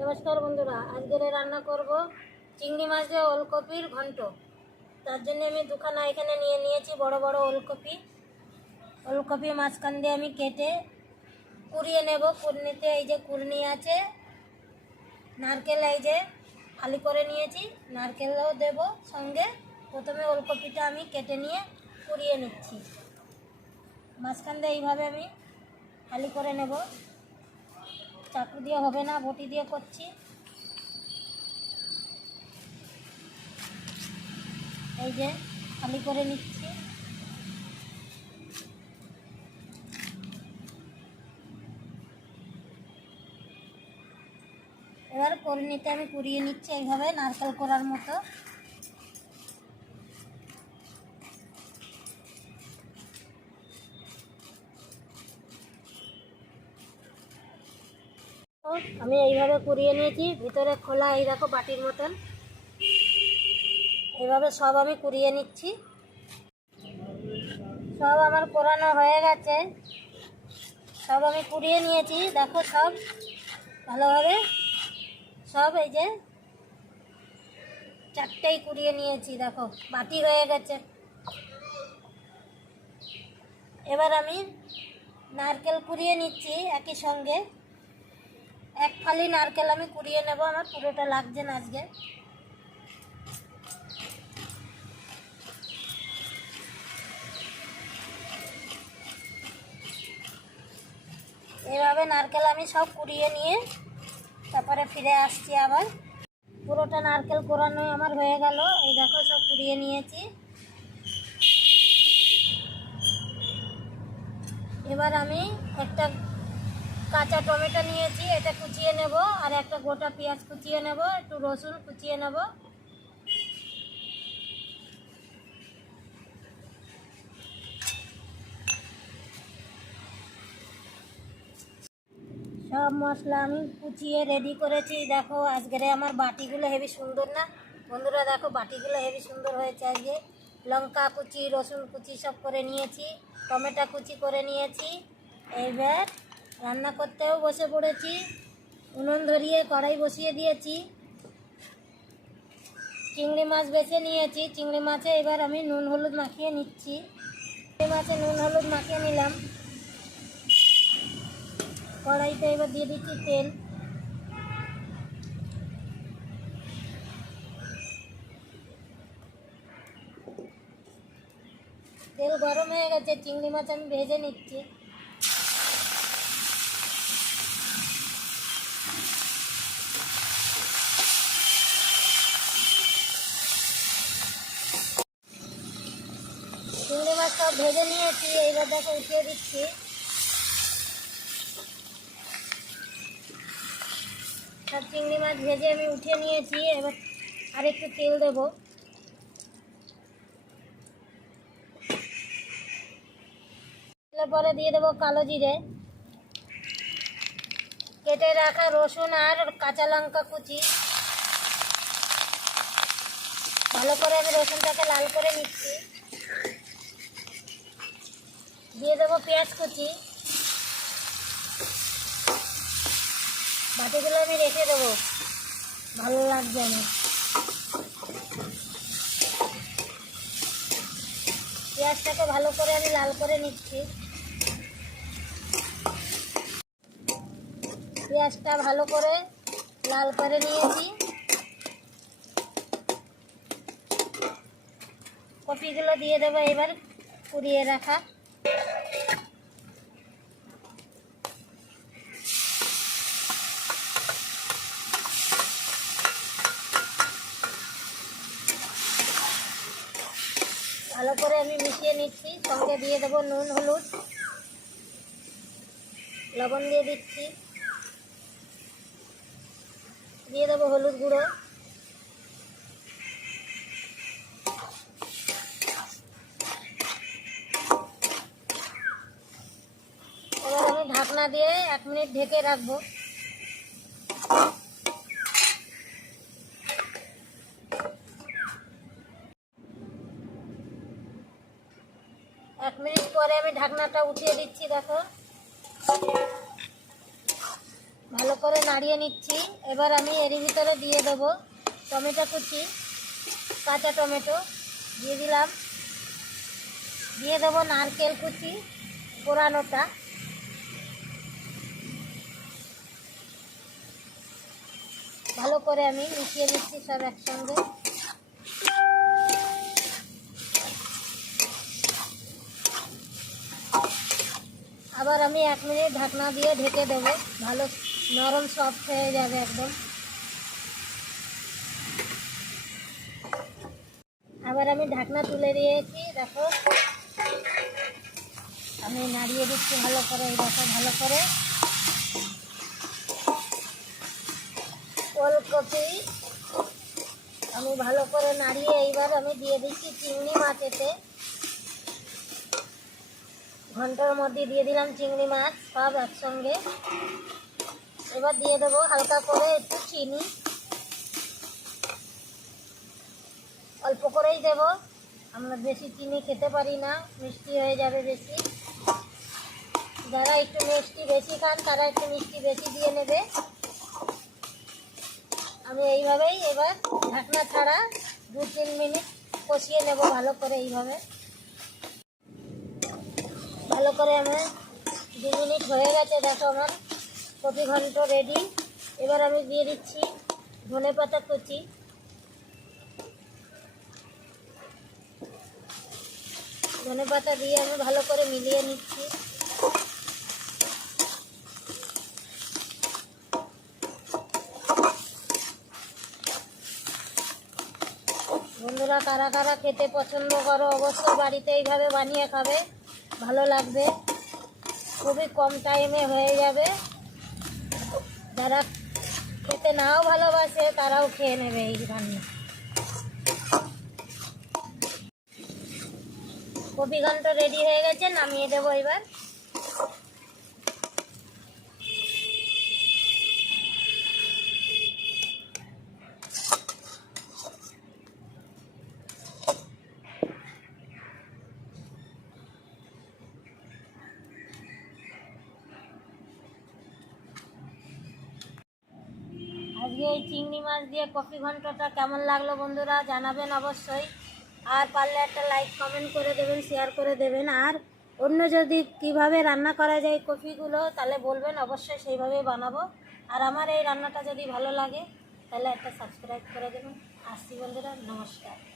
নমস্কার বন্ধুরা, আজকের রান্না করব চিংড়ি মাছ দিয়ে ওলকপির ঘন্ট। তার জন্য আমি দুখানা এখানে নিয়ে নিয়েছি বড় বড় ওলকপি। ওলকপি মাঝখান দিয়ে আমি কেটে কুড়িয়ে নেব। কুড়নিতে এই যে কুড়নি আছে, নারকেল এই যে খালি করে নিয়েছি, নারকেলও দেব সঙ্গে। প্রথমে ওলকপিটা আমি কেটে নিয়ে কুড়িয়ে নিচ্ছি। মাঝখান দিয়ে এইভাবে আমি খালি করে নেব। চাকু দিয়ে হবে না, বটি দিয়ে করছি। এই যে, খালি করে নিচ্ছি। এবার করে নিতে আমি কুড়িয়ে নিচ্ছি এইভাবে, নারকেল করার মতো। আমি এইভাবে কুড়িয়ে নিয়েছি, ভিতরে খোলা এই দেখো বাটির মতন। এইভাবে সব আমি কুড়িয়ে নিচ্ছি। সব আমার কোরানো হয়ে গেছে। সব আমি কুড়িয়ে নিয়েছি, দেখো সব ভালোভাবে। সব এই যে চারটেই কুড়িয়ে নিয়েছি, দেখো, বাটি হয়ে গেছে। এবার আমি নারকেল কুড়িয়ে নিচ্ছি একই সঙ্গে। এক ফালি নারকেল আমি কুড়িয়ে নেব, আমার পুরোটা লাগছে না আজকে। এভাবে নারকেল আমি সব কুড়িয়ে নিয়ে তারপরে ফিরে আসছি আবার। পুরোটা নারকেল কোরানো আমার হয়ে গেল, এই দেখো সব কুড়িয়ে নিয়েছি। এবার আমি একটা কাঁচা টমেটো নিয়েছি, এটা কুচিয়ে নেব, আর একটা গোটা পেঁয়াজ কুচিয়ে নেব, একটু রসুন কুচিয়ে নেব। সব মশলা আমি কুচিয়ে রেডি করেছি। দেখো, আজকের আমার বাটিগুলো হেবি সুন্দর না? বন্ধুরা, দেখো, বাটিগুলো হেবি সুন্দর হয়েছে আজকে। লঙ্কা কুচি, রসুন কুচি সব করে নিয়েছি, টমেটো কুচি করে নিয়েছি। এইবার রান্না করতেও বসে পড়েছি, উনুন ধরিয়ে কড়াই বসিয়ে দিয়েছি। চিংড়ি মাছ বেছে নিয়েছি, চিংড়ি মাছে এবার আমি নুন হলুদ মাখিয়ে নিচ্ছি। চিংড়ি মাছে নুন হলুদ মাখিয়ে নিলাম। কড়াইতে এবার দিয়ে দিচ্ছি তেল। তেল গরম হয়ে গেছে, চিংড়ি মাছ আমি ভেজে নিচ্ছি চিংড়ি মাছ সব ভেজে এইবার দেখো, উঠিয়ে দিচ্ছি। সব চিংড়ি মাছ ভেজে আমি উঠিয়ে নিয়েছি, এবার আর একটু তেল দেবো। পরে দিয়ে দেবো কালো জিরে। কেটে রাখা রসুন আর কাঁচা লঙ্কা কুচি। ভালো করে আমি রসুনটাকে লাল করে নিচ্ছি। দিয়ে দেবো পেঁয়াজ কুচি। বাটিগুলো আমি রেখে দেবো। ভালো লাগছে আমার পেঁয়াজটাকে ভালো করে আমি লাল করে নিচ্ছি। পেঁয়াজটা ভালো করে লাল করে নিয়েছি। কপিগুলো দিয়ে দেবো এবার কুড়িয়ে রাখা। ভালো করে আমি মিশিয়ে নিচ্ছি। সঙ্গে দিয়ে দেবো নুন, হলুদ। লবণ দিয়ে দিচ্ছি। দিয়ে দেবো হলুদ গুঁড়ো এবার ঢাকনা দিয়ে এক মিনিট ঢেকে রাখব। এক মিনিট পরে আমি ঢাকনাটা উঠিয়ে দিচ্ছি, দেখো। ভালো করে নাড়িয়ে নিচ্ছি। এবার আমি এর ভিতরে দিয়ে দেব টমেটো কুচি, কাঁচা টমেটো, দিয়ে দিলাম। দিয়ে দেবো নারকেল কুচি পোড়ানোটা। ভালো করে আমি মিশিয়ে নিচ্ছি সব একসঙ্গে। আবার আমি এক মিনিট ঢাকনা দিয়ে ঢেকে দেবো। ভালো নরম সফট হয়ে যাবে একদম। আবার আমি ঢাকনা তুলে দিয়েছি, দেখো। আমি নাড়িয়ে দিচ্ছি ভালো করে দেখো, ভালো করে। ওলকপি আমি ভালো করে নাড়িয়ে এইবার আমি দিয়ে দিচ্ছি চিংড়ি মাছ এতে। ঘণ্টার মধ্যে দিয়ে দিলাম চিংড়ি মাছ সব একসঙ্গে। এবার দিয়ে দেবো হালকা করে একটু চিনি। অল্প করেই দেব। আমরা বেশি চিনি খেতে পারি না, মিষ্টি হয়ে যাবে বেশি। যারা একটু মিষ্টি বেশি খান, তারা একটু মিষ্টি বেশি দিয়ে নেবে। আমি এইভাবেই এবার ঢাকনা ছাড়া দু তিন মিনিট কষিয়ে নেব ভালো করে এইভাবে। ভালো করে আমার দু মিনিট হয়ে গেছে, দেখো আমার কপি ঘন্ট রেডি এবার আমি দিয়ে দিচ্ছি ধনে পাতা কুচি। ধনে পাতা দিয়ে আমি ভালো করে মিলিয়ে নিচ্ছি বন্ধুরা কারা কারা খেতে পছন্দ করো, অবশ্যই বাড়িতে এইভাবে বানিয়ে খাবে। ভালো লাগবে। খুবই কম টাইমে হয়ে যাবে। যারা খেতে নাও ভালোবাসে, তারাও খেয়ে নেবে এই রান্না। কপি ঘন্ট রেডি হয়ে গেছে, নামিয়ে দেবো এবার। আজকে এই চিংড়ি মাছ দিয়ে কফি ঘন্টটা কেমন লাগল বন্ধুরা জানাবেন অবশ্যই। আর পারলে একটা লাইক কমেন্ট করে দেবেন শেয়ার করে দেবেন। আর অন্য যদি কীভাবে রান্না করা যায় কফিগুলো, তাহলে বলবেন, অবশ্যই সেইভাবেই বানাবো। আর আমার এই রান্নাটা যদি ভালো লাগে, তাহলে একটা সাবস্ক্রাইব করে দেবেন। আসছি বন্ধুরা, নমস্কার।